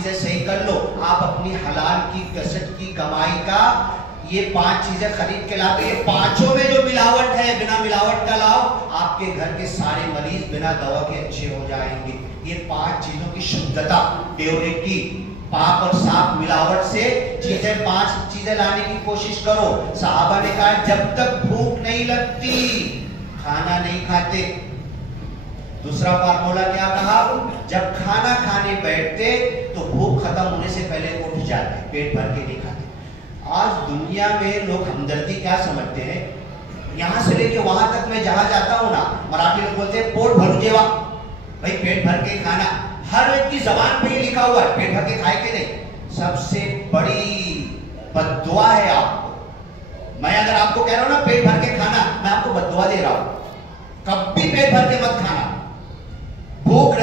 चीजें सही कर लो। आप अपनी हलाल की कसरत की कमाई का ये 5 चीजें खरीद के लाते, ये पांचों में जो मिलावट है बिना मिलावट का लाओ, आपके घर के सारे मरीज बिना दवा के अच्छे हो जाएंगे। ये 5 चीजों की शुद्धता, प्योरिटी, पाक और साफ मिलावट से चीजें 5 चीजें लाने की कोशिश करो। साहबा ने कहा जब तक भूख नहीं लगती खाना नहीं खाते। दूसरा फार्मूला क्या कहा, जब खाना खाने बैठते तो भूख खत्म होने से पहले उठ जाते, पेट भर के नहीं खाते। आज दुनिया में लोग हमदर्दी क्या समझते हैं, यहां से लेके वहां तक मैं जहां जाता हूं ना, मराठी लोग बोलते हैं पोट भरू जेवा, भाई पेट भर के खाना। हर व्यक्ति जबान पे ये लिखा हुआ है पेट भर के खाए के नहीं। सबसे बड़ी बद्दुआ है आपको। मैं अगर आपको कह रहा हूं ना पेट भर के खाना, मैं आपको बद्दुआ दे रहा हूं। कभी पेट भर के मत खाना। भूख